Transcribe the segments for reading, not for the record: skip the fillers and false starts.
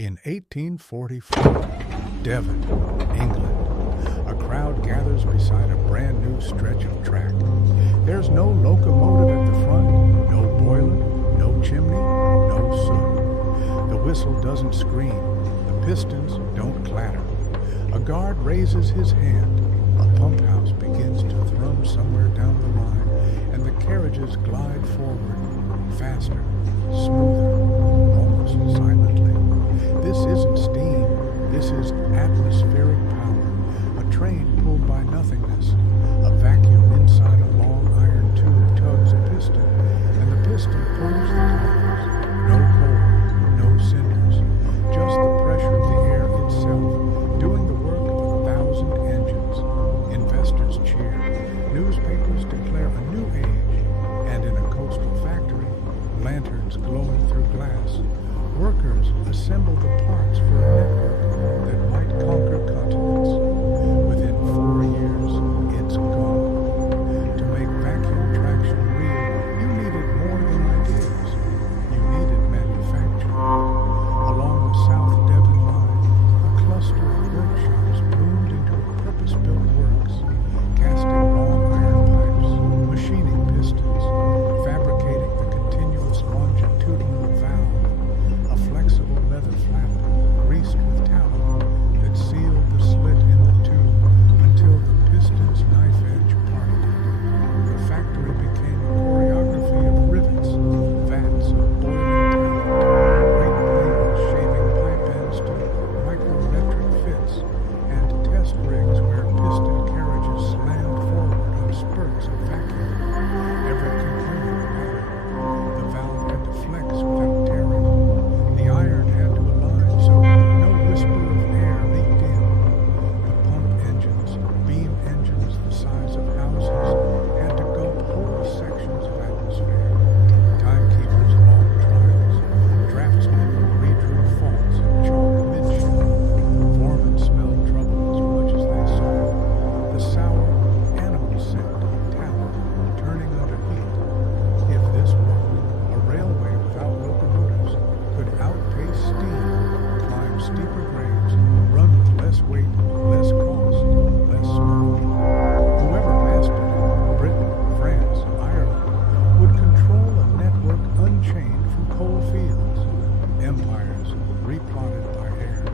In 1844, Devon, England, a crowd gathers beside a brand new stretch of track. There's no locomotive at the front, no boiler, no chimney, no soot. The whistle doesn't scream, the pistons don't clatter. A guard raises his hand, a pump house begins to thrum somewhere down the line, and the carriages glide forward, faster, smoother, almost silently. This isn't steam, this is atmospheric power, a train pulled by nothingness. A vacuum inside a long iron tube tugs a piston, and the piston pulls the cars. No coal, no cinders, just the pressure of the air itself, doing the work of 1,000 engines. Investors cheer, newspapers declare a new age, and in a coastal factory, lanterns glowing through glass, workers assemble the parts for a network that might conquer continents. Within 4 years, it's gone. To make vacuum traction real, you needed more than ideas. You needed manufacturing. Along the South Devon line, a cluster of workshops bloomed into a purpose-built works, casting long iron pipes, machining pistons, fabricating the continuous longitudinal valve, a flexible leather flap greased with tallow that sealed the slit in the tube until the piston's knife edge parted. The factory became a choreography of rivets, vats of boiling tallow, great blades shaving pipe ends to micrometric fits, and test rigs where piston carriages slammed forward on spurts of vacuum. Every component mattered. The valve had to flex without tearing. The iron had to align so no whisper of air leaked in. The pump engines, beam engines the size of houses, had to gulp whole sections of atmosphere. Timekeepers logged trials. Draftsmen redrew faults and chalked midship. Foremen smelled trouble as much as they saw. The sour, animal scent of talent turning under heat. If this world, a railway without locomotives, could outpace steam, climb steeper grades, run with less weight, less cost, less smoke. Whoever mastered it, Britain, France, Ireland, would control a network unchained from coal fields, empires replotted by air.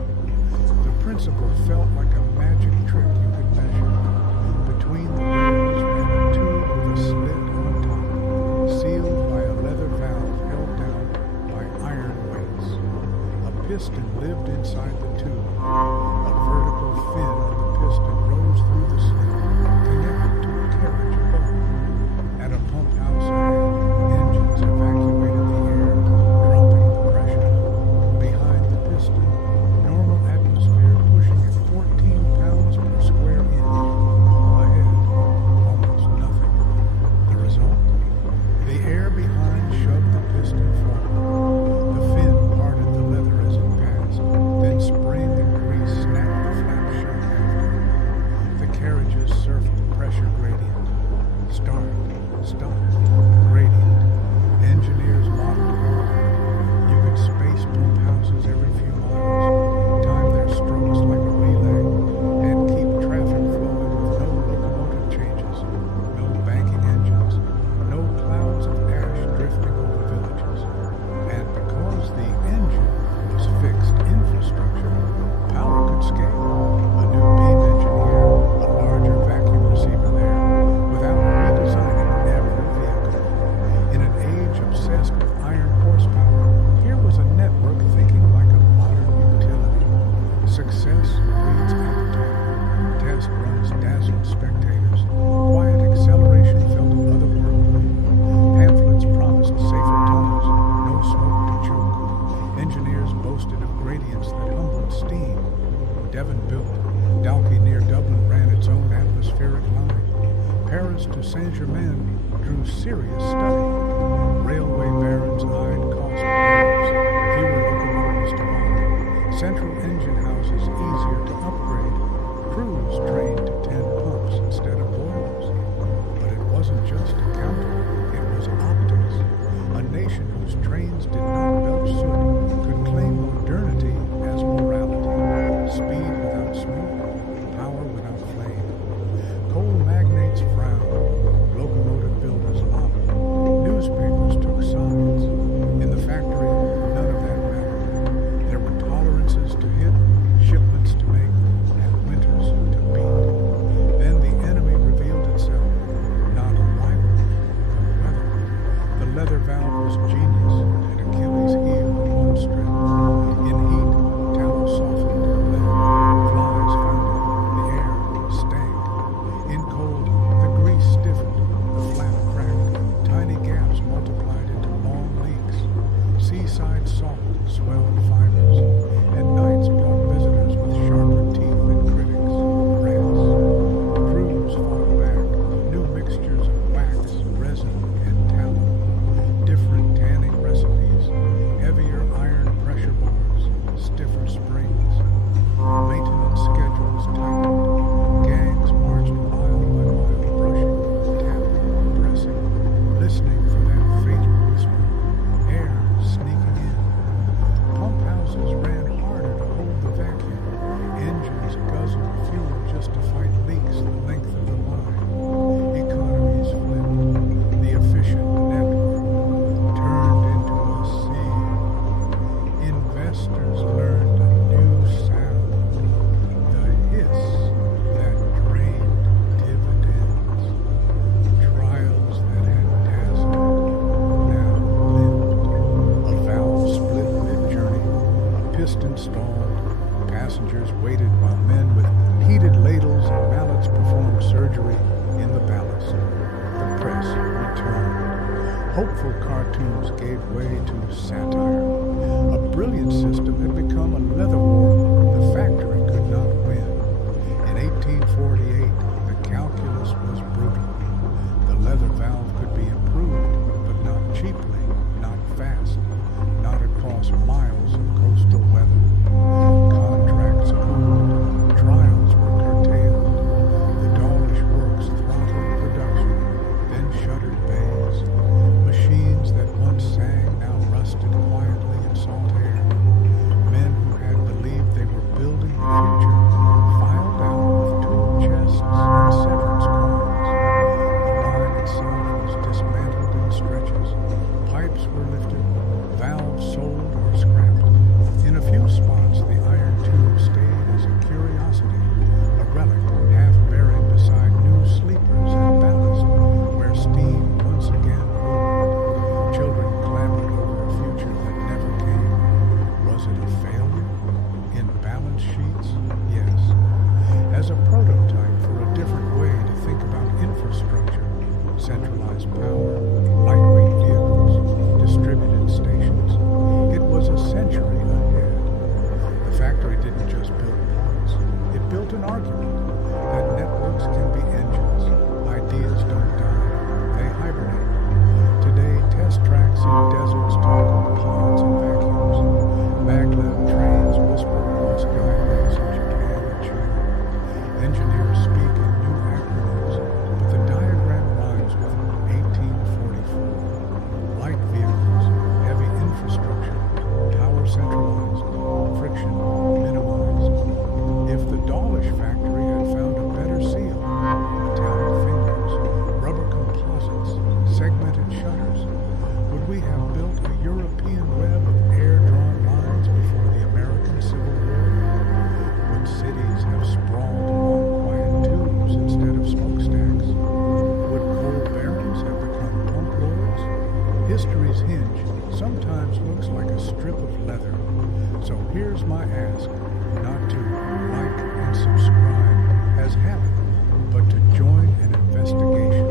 The principle felt like a magic trick you could measure. Between the rails ran a tube with a slit on top, sealed by a leather valve held down by iron weights. A piston lived inside the tube. A vertical fin on the piston rose through the slit, connected to a carriage above. At a pump house ahead, engines evacuated the air, dropping the pressure. Behind the piston, normal atmosphere pushing at 14 pounds per square inch. Ahead, almost nothing. The result? The air behind shoved the piston forward. The fin parted the leather as it passed, then spring and grease snapped the flap shut after. The carriages surfed the pressure gradient. Start, stop, gradient. Engineers modeled hard. You could space pump houses every few miles, time their strokes like a relay, and keep traffic flowing with no locomotive changes, no banking engines, no clouds of ash drifting over villages. And because the engine was fixed infrastructure, power could scale. A new beam engine here, a larger vacuum receiver there, without redesigning every vehicle. In an age obsessed with iron horsepower, here was a network thinking like a modern utility. Success breeds appetite. Test runs dazzled spectators. Quiet acceleration felt otherworldly. Pamphlets promised safer tunnels, no smoke to choke. Engineers boasted of gradients that humbled steam. Devon built. Dalkey near Dublin ran its own atmospheric line. Paris to Saint-Germain drew serious study. Railway barons eyed cost curves, fewer locomotives to buy, central engine houses easier to upgrade, crews trained to tend pumps instead of boilers. But it wasn't just accounting, it was optics. A nation whose trains did not belch soot could claim modernity installed. Passengers waited while men with heated ladles and mallets performed surgery in the ballast. The press returned. Hopeful cartoons gave way to satire. A brilliant system had become a leather war the factory could not win. In 1848, the calculus was brutal. The leather valve could be improved, but not cheaply, not fast, not across miles of coastal weather. Contracts cooled, trials were curtailed. The Dawlish works throttled production, then shuttered bays. Machines that once sang now rusted quietly in salt air. Men who had believed they were building the future filed out with tool chests and severance cards. The line itself was dismantled in stretches. Pipes were lifted, valves sold or scrapped. In a few spots, the iron tube stayed as a curiosity, a relic half buried beside new sleepers and ballast, where steam once again roared. Children clamored over a future that never came. Was it a failure? In balance sheets? Yes. As a prototype for a different way to think about infrastructure, centralized power, lightweight vehicles, distributed stations, it was a century ahead. The factory didn't just build parts, it built an argument that networks can be engines. Ideas don't die, they hibernate. Today, test tracks in deserts talk of pods and vacuums. Maglev trains whisper across guideways in Japan and China. Engineers speak in new acronyms, but the diagram rhymes with 1844. Light vehicles, heavy infrastructure, power centralized, friction minimized. If the Dawlish factory had found a better seal, metallic fingers, rubber composites, segmented shutters, would we have built a European web of air-drawn lines before the American Civil War? Would cities have sprawled along quiet tubes instead of smokestacks? Would coal barons have become pump lords? History's hinge sometimes looks like a strip of leather. So here's my ask, not to like and subscribe as habit, but to join an investigation.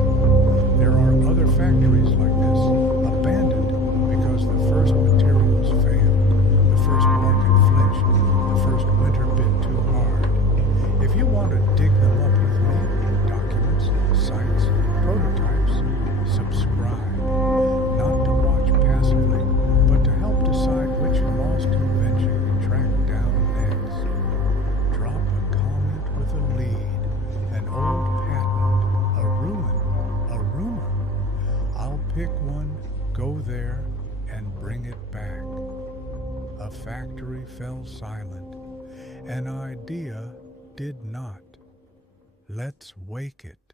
There are other factories like this, abandoned because the first materials failed, the first market flinched, the first winter bit too hard. If you want to dig them up with me, documents, sites, prototypes, subscribe. Not to watch passively, but to help decide which lost invention to track down next. Drop a comment with a lead, an old patent, a ruin, a rumor. I'll pick one, go there, and bring it back. A factory fell silent. An idea did not. Let's wake it.